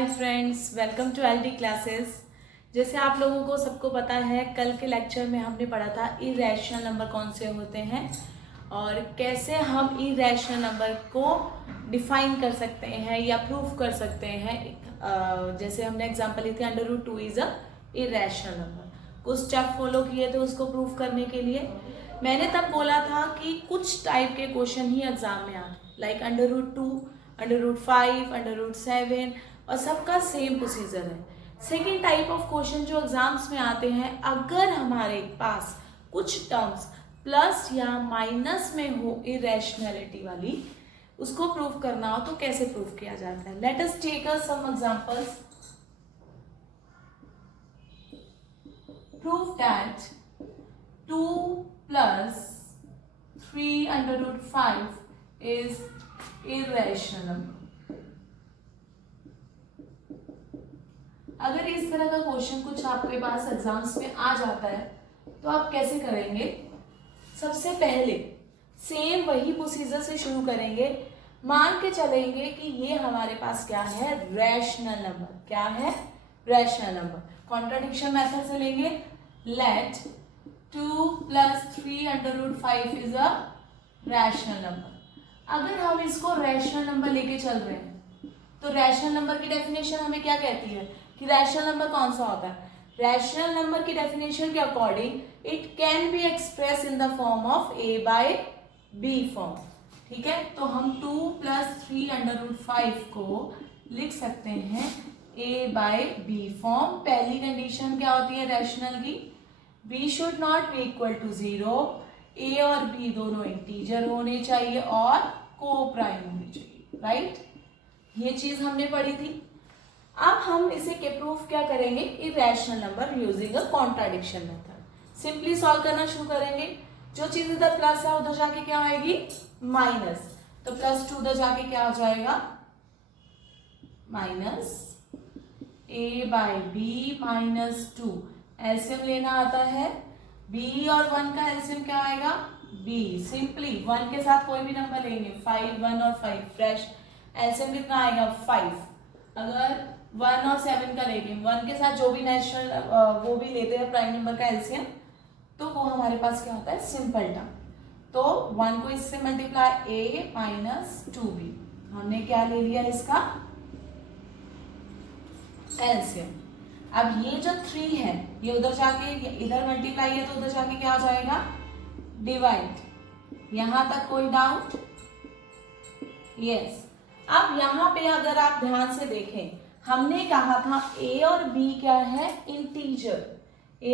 Hi friends, welcome to LD classes. जैसे आप लोगों को सबको पता है, कल के लेक्चर में हमने पढ़ा था इरेशनल नंबर कौन से होते हैं और कैसे हम इरेशनल नंबर को डिफाइन कर सकते हैं या प्रूफ कर सकते हैं। जैसे हमने एग्जांपल ली थी √2 इज अ इरेशनल नंबर। कुछ स्टेप फॉलो किए थे उसको प्रूफ करने के लिए। मैंने तब बोला था कि कुछ टाइप के क्वेश्चन ही एग्जाम में आते, लाइक √2, √5, √7 और सबका सेम प्रोसीजर है। सेकेंड टाइप ऑफ क्वेश्चन जो एग्जाम्स में आते हैं, अगर हमारे पास कुछ टर्म्स प्लस या माइनस में हो इरेशनैलिटी वाली, उसको प्रूव करना हो तो कैसे प्रूव किया जाता है। Let us take some examples. Prove that 2 + 3√5 is irrational number। अगर इस तरह का क्वेश्चन कुछ आपके पास एग्जाम्स में आ जाता है तो आप कैसे करेंगे। सबसे पहले सेम वही प्रोसीजर से शुरू करेंगे। मान के चलेंगे कि ये हमारे पास क्या है, रैशनल नंबर। क्या है? Rational number. कॉन्ट्राडिक्शन मेथड से लेंगे। Let 2 + 3√5 is a rational number. अगर हम इसको रैशनल नंबर लेके चल रहे हैं तो रैशनल नंबर की डेफिनेशन हमें क्या कहती है कि रैशनल नंबर कौन सा होता है। रैशनल नंबर की डेफिनेशन के according it can be express in the form of a/b form. ठीक है, तो हम 2 + 3√5 को लिख सकते हैं a/b फॉर्म। पहली कंडीशन क्या होती है रैशनल की, b should not be equal to 0, a और b दोनों इंटीजर होने चाहिए और को प्राइम होने चाहिए। राइट, ये चीज हमने पढ़ी थी। अब हम इसे के प्रूफ क्या करेंगे, irrational number using a contradiction method. Simply solve करना शुरू करेंगे। जो चीज इधर प्लस है उधर जाके क्या आएगी, माइनस। तो +2 उधर जाके क्या हो जाएगा, माइनस a/b -2। एलसीएम लेना आता है, b और 1 का एलसीएम क्या आएगा, b। सिंपली 1 के साथ कोई भी नंबर लेंगे, 5, 1 और 5 फ्रेश। एलसीएम कितना आएगा, 5। अगर 1 और 7 का लेंगे, 1 के साथ जो भी नेचुरल वो भी लेते हैं प्राइम नंबर का एलसीएम, तो वो हमारे पास क्या होता है, सिंपल टर्म। तो 1 को इससे मल्टीप्लाई a - 2b, हमने क्या ले लिया इसका एलसीएम। अब ये जो 3 है ये उधर जाके इधर मल्टीप्लाई है तो उधर जाके क्या हो जाएगा, डिवाइड। यहां तक कोई डाउट? यस। अब यहाँ पे अगर आप ध्यान से देखें, हमने कहा था a और b क्या है, integer. a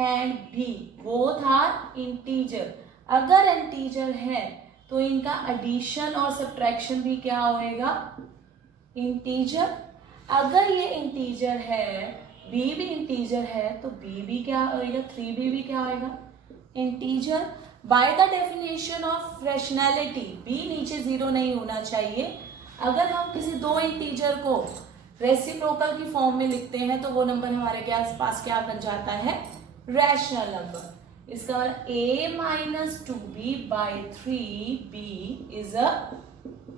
and b both are integer. अगर इंटीजर है तो इनका एडिशन और सब्ट्रैक्शन भी क्या होएगा, इंटीजर। अगर ये इंटीजर है, b भी इंटीजर है, तो b भी क्या होएगा, 3b भी क्या होएगा, integer. By the definition of rationality b नीचे 0 नहीं होना चाहिए। अगर हम किसी दो इंटीजर को रेसिप्रोकल की फॉर्म में लिखते हैं तो वो नंबर हमारे पास क्या बन जाता है, रैशनल नंबर। इसका मतलब a - 2b/3b is a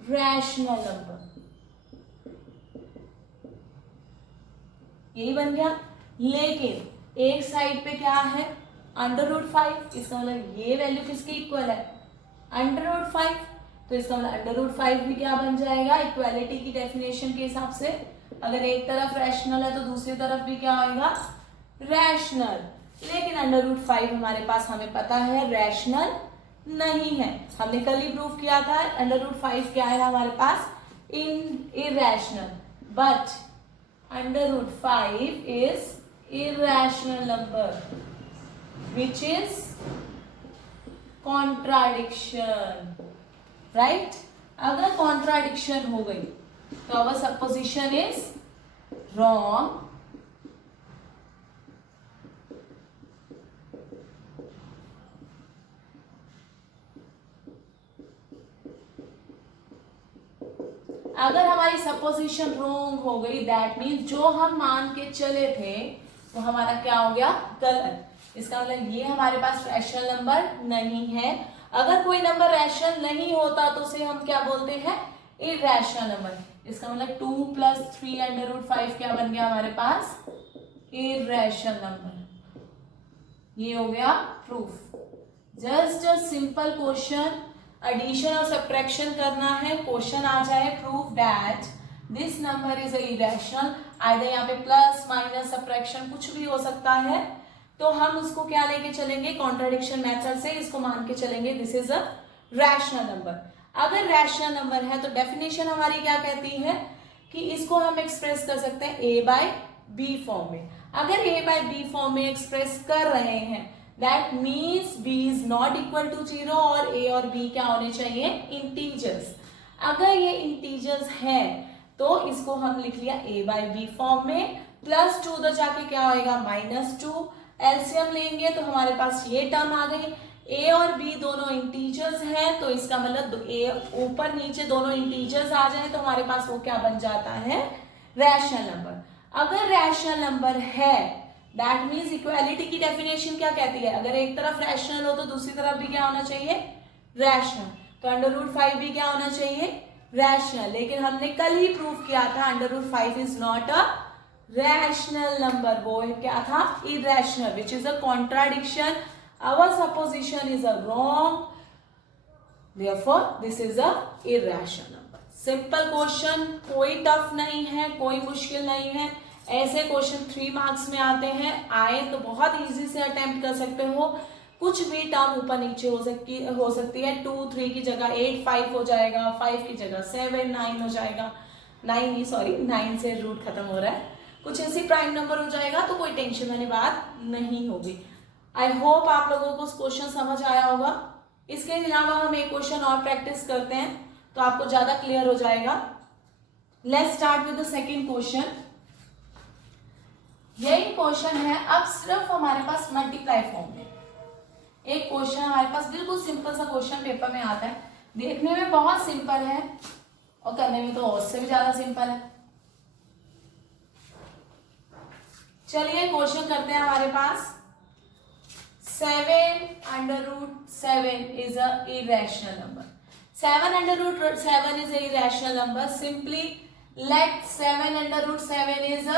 rational number. यही बन गया। लेकिन एक साइड पे क्या है, √5। इसका मतलब ये वैल्यू किसकी इक्वल है, √5। तो इसका मतलब √5 भी क्या बन जाएगा, इक्वालिटी की डेफिनेशन के हिसाब से अगर एक तरफ रैशनल है तो दूसरी तरफ भी क्या आएगा, रैशनल। लेकिन √5 हमारे पास हमें पता है रैशनल नहीं है। हमने कल ही प्रूव किया था √5 क्या है हमारे पास, irrational. But √5 is irrational number which is contradiction, right? अगर contradiction हो गई तो our supposition is wrong। अगर हमारी सपोजिशन रॉन्ग हो गई, दैट मीन्स जो हम मान के चले थे वो हमारा क्या हो गया, गलत। इसका मतलब ये हमारे पास रैशनल नंबर नहीं है। अगर कोई नंबर रैशनल नहीं होता तो उसे हम क्या बोलते हैं, इरैशनल नंबर। इसका मतलब 2 + 3 √5 क्या बन गया हमारे पास, इरेशनल नंबर। ये हो गया proof. Just a simple question, addition और सब्ट्रैक्शन करना है, क्वेश्चन आ जाए proof that this number is irrational, either यहाँ पे प्लस माइनस सब्ट्रैक्शन कुछ भी हो सकता है, तो हम उसको क्या लेके चलेंगे, कॉन्ट्राडिक्शन मेथड से इसको मान के चलेंगे this is a rational number. अगर रैशनल नंबर है तो डेफिनेशन हमारी क्या कहती है कि इसको हम एक्सप्रेस कर सकते हैं a/b फॉर्म में। अगर a/b फॉर्म में एक्सप्रेस कर रहे हैं that means b is not equal to 0 और a और b क्या होने चाहिए, इंटीजर्स। अगर ये इंटीजर्स है तो इसको हम लिख लिया a/b फॉर्म में, +2 तो जाके क्या होएगा -2, एलसीएम लेंगे तो हमारे पास ये टर्म आ गई। a और b दोनों इंटीजर्स हैं तो इसका मतलब a ऊपर नीचे दोनों इंटीजर्स आ जाए तो हमारे पास वो क्या बन जाता है, रैशनल नंबर। अगर रैशनल नंबर है दैट मीन्स इक्वालिटी की डेफिनेशन क्या कहती है, अगर एक तरफ रैशनल हो तो दूसरी तरफ भी क्या होना चाहिए, रैशनल। तो √5 भी क्या होना चाहिए, रैशनल। लेकिन हमने कल ही प्रूव किया था √5 is not a rational number, वो क्या था, irrational, which is a contradiction. Our supposition is a wrong, therefore this is a irrational number. Simple question, कोई टफ नहीं है, कोई मुश्किल नहीं है। ऐसे क्वेश्चन 3 मार्क्स में आते हैं, आए तो बहुत इजी से अटेम्प्ट कर सकते हो। कुछ भी टर्म ऊपर नीचे हो सकती है। 2 3 की जगह 8 5 हो जाएगा, 5 की जगह 7 9 हो जाएगा, 9 से रूट खत्म हो रहा है, कुछ ऐसी प्राइम नंबर हो जाएगा, तो कोई टेंशन वाली बात नहीं होगी। आई होप आप लोगों को क्वेश्चन समझ आया होगा। इसके अलावा हम एक क्वेश्चन और प्रैक्टिस करते हैं तो आपको ज्यादा क्लियर हो जाएगा। Let's start with the second question. यही क्वेश्चन है, अब सिर्फ हमारे पास मल्टीप्लाई फॉर्म में एक क्वेश्चन हमारे पास, बिल्कुल सिंपल सा क्वेश्चन पेपर में आता है, देखने में बहुत सिंपल है और करने में तो उससे भी ज्यादा सिंपल है। चलिए क्वेश्चन करते हैं। हमारे पास 7/7 is a irrational number. 7/7 is a irrational number. Simply let 7/7 is a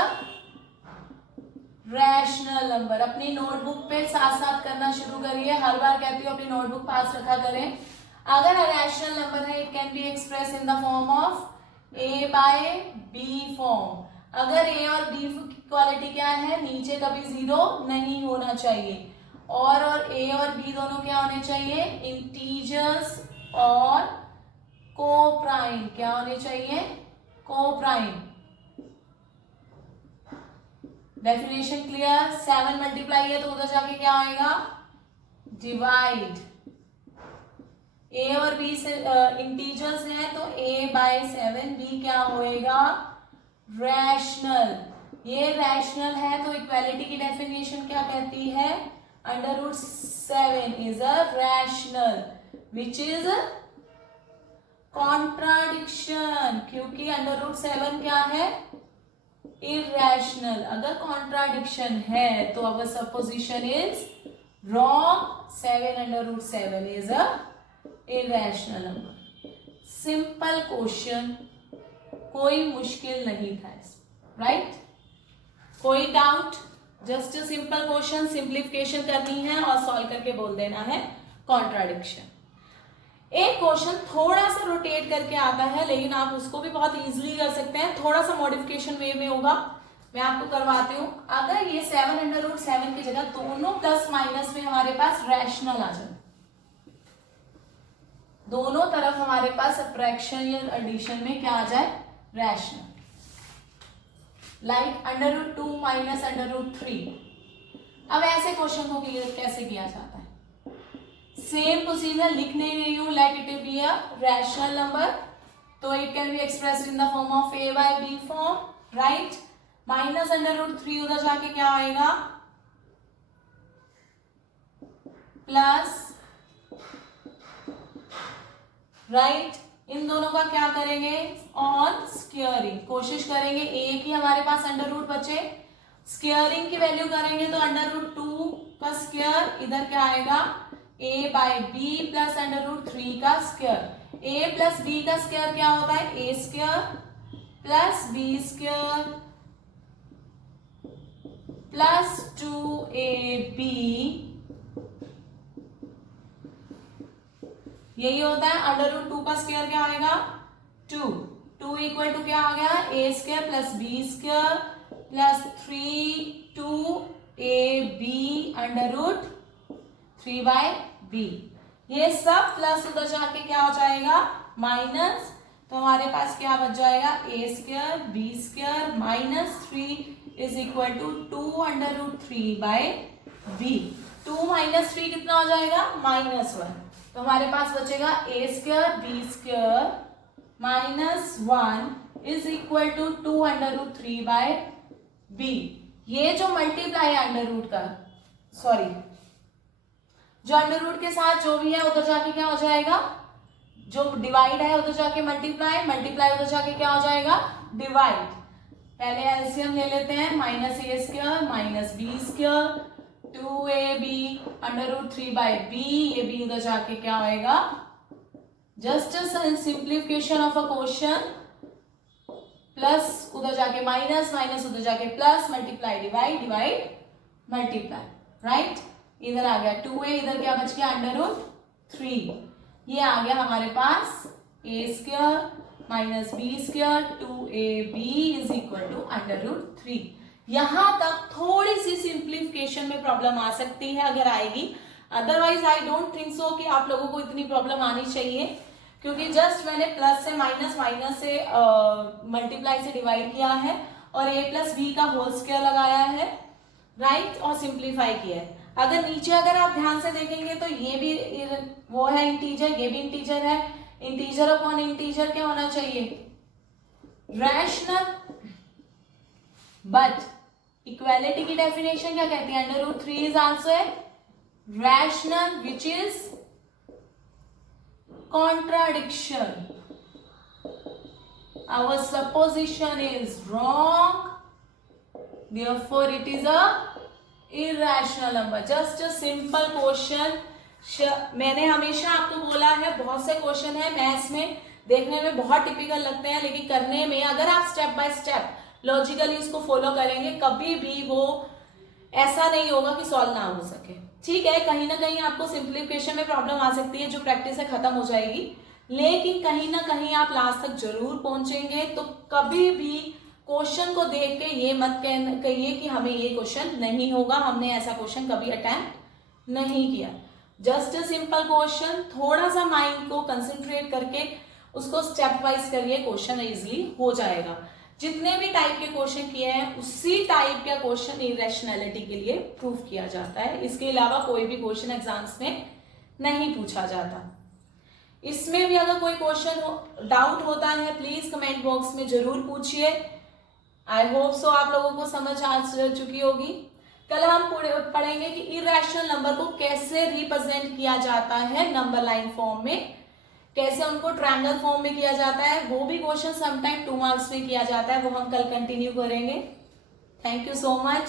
rational number. अपनी नोटबुक पे साथ साथ करना शुरू करिए। हर बार कहती हूँ अपनी नोटबुक पास रखा करें। अगर रैशनल नंबर है, it can be express in the form of a/b form. अगर a और b की क्वालिटी क्या है, नीचे कभी 0 नहीं होना चाहिए, और a और b दोनों क्या होने चाहिए, इंटीजर्स और कोप्राइम। क्या होने चाहिए, कोप्राइम। Definition clear. 7 मल्टीप्लाई है तो उधर जाके क्या आएगा, डिवाइड। a और b से इंटीजर्स हैं तो a/7, b क्या होएगा, रैशनल। ये रैशनल है तो इक्वालिटी की डेफिनेशन क्या कहती है, √7 is a rational which is a contradiction, क्योंकि √7 क्या है, irrational। अगर contradiction है तो our supposition is wrong, 7/7 is a irrational number। Simple question, कोई मुश्किल नहीं था इसमें, राइट? कोई doubt? Just simple question, simplification करनी है और सॉल्व करके बोल देना है कॉन्ट्राडिक्शन। एक क्वेश्चन थोड़ा सा रोटेट करके आता है, लेकिन आप उसको भी बहुत इजीली कर सकते हैं, थोड़ा सा मॉडिफिकेशन वे में होगा, मैं आपको करवाती हूँ। अगर ये 7/7 की जगह दोनों प्लस माइनस में हमारे पास रैशनल आ जाए, दोनों तरफ हमारे पास सब्ट्रैक्शन या एडिशन में क्या आ जाए, रैशनल, लाइक √2 माइनस √3। अब ऐसे क्वेश्चन को कैसे किया जाता है, सेम प्रोसीजर लिख नहीं रही हूं, let it be a rational number, तो it can be expressed in the form of a/b form, right? -√3 उधर जाके क्या आएगा, प्लस, राइट? इन दोनों का क्या करेंगे, ऑन स्क्वायरिंग, कोशिश करेंगे एक ही हमारे पास अंडर बचे, स्क्वायरिंग की वैल्यू करेंगे तो √2 का स्क्वायर इधर क्या आएगा, a/b प्लस √3 का स्क्वायर। a प्लस b का स्क्वायर क्या होता है, a² plus B square plus 2ab, यही होता है। अंडर रूट 2 का स्क्वायर क्या आएगा 2, 2 इक्वल टू क्या आ गया a square plus B square plus 3 2ab under root 3/b। ये सब प्लस उधर जाके क्या हो जाएगा माइनस, तो हमारे पास क्या बच जाएगा a square B square minus 3 is equal to 2 under root 3/b। 2 minus 3 कितना हो जाएगा -1, तो हमारे पास बचेगा a square B square minus 1 is equal to 2 under root 3/b। ये जो मल्टीप्लाई अंडर रूट का, सॉरी जो अंडर रूट के साथ जो भी है उधर जाके क्या हो जाएगा, जो डिवाइड है उधर जाके मल्टीप्लाई, मल्टीप्लाई उधर जाके क्या हो जाएगा डिवाइड। पहले एलसीएम ले लेते हैं, minus a square minus B square 2ab under root 3/b, ये b उधर जाके क्या होएगा just simplification of a question, plus उधर जाके माइनस, माइनस उधर जाके plus, multiply divide, divide multiply, right. इधर आ गया 2a, इधर क्या बच गया अंडर रूट 3, ये आ गया हमारे पास a square minus B square 2ab is equal to under root 3। यहां तक थोड़ी सी सिंप्लीफिकेशन में प्रॉब्लम आ सकती है अगर आएगी, otherwise I don't think so कि आप लोगों को इतनी प्रॉब्लम आनी चाहिए, क्योंकि जस्ट मैंने प्लस से माइनस, माइनस से मल्टीप्लाई से डिवाइड किया है और a प्लस बी का होल स्क्वायर लगाया है, राइट, और सिंप्लीफाई किया है। अगर नीचे अगर आप ध्यान से देखेंगे तो ये भी वो है इंटीजर, ये भी इंटीजर है, इंटीजर अपॉन इंटीजर क्या होना चाहिए रैशनल। बट इक्वालिटी की डेफिनेशन क्या कहती है, under root 3 is also a rational which is contradiction. Our supposition is wrong, therefore it is a irrational number। just a simple question। मैंने हमेशा आपको बोला है बहुत से क्वेश्चन है मैथ्स में, देखने में बहुत टिपिकल लगते हैं, लेकिन करने में अगर आप स्टेप बाय स्टेप लॉजिकली उसको फॉलो करेंगे कभी भी वो ऐसा नहीं होगा कि सॉल्व ना हो सके। ठीक है, कहीं ना कहीं आपको सिंप्लीफिकेशन में प्रॉब्लम आ सकती है जो प्रैक्टिस से खत्म हो जाएगी, लेकिन कहीं ना कहीं आप लास्ट तक जरूर पहुंचेंगे। तो कभी भी क्वेश्चन को देख के ये मत कहिए कि हमें ये क्वेश्चन नहीं होगा, हमने ऐसा क्वेश्चन कभी अटेम्प्ट नहीं किया। जस्ट अ सिंपल क्वेश्चन, थोड़ा सा माइंड को कंसंट्रेट करके उसको स्टेप वाइज करिए, क्वेश्चन इजीली हो जाएगा। जितने भी टाइप के क्वेश्चन किए हैं उसी टाइप का क्वेश्चन इरेशनैलिटी के लिए प्रूव किया जाता है, इसके अलावा कोई भी क्वेश्चन एग्जाम्स में नहीं पूछा जाता। इसमें भी अगर कोई क्वेश्चन डाउट होता है प्लीज कमेंट बॉक्स में जरूर पूछिए। आई होप सो आप लोगों को समझ आ चुकी होगी। कल हम पढ़ेंगे कि इरेशनल नंबर को कैसे रिप्रेजेंट किया जाता है नंबर लाइन फॉर्म में, कैसे उनको ट्रायंगल फॉर्म में किया जाता है, वो भी क्वेश्चन समटाइम 2 मार्क्स में किया जाता है, वो हम कल कंटिन्यू करेंगे। Thank you so much.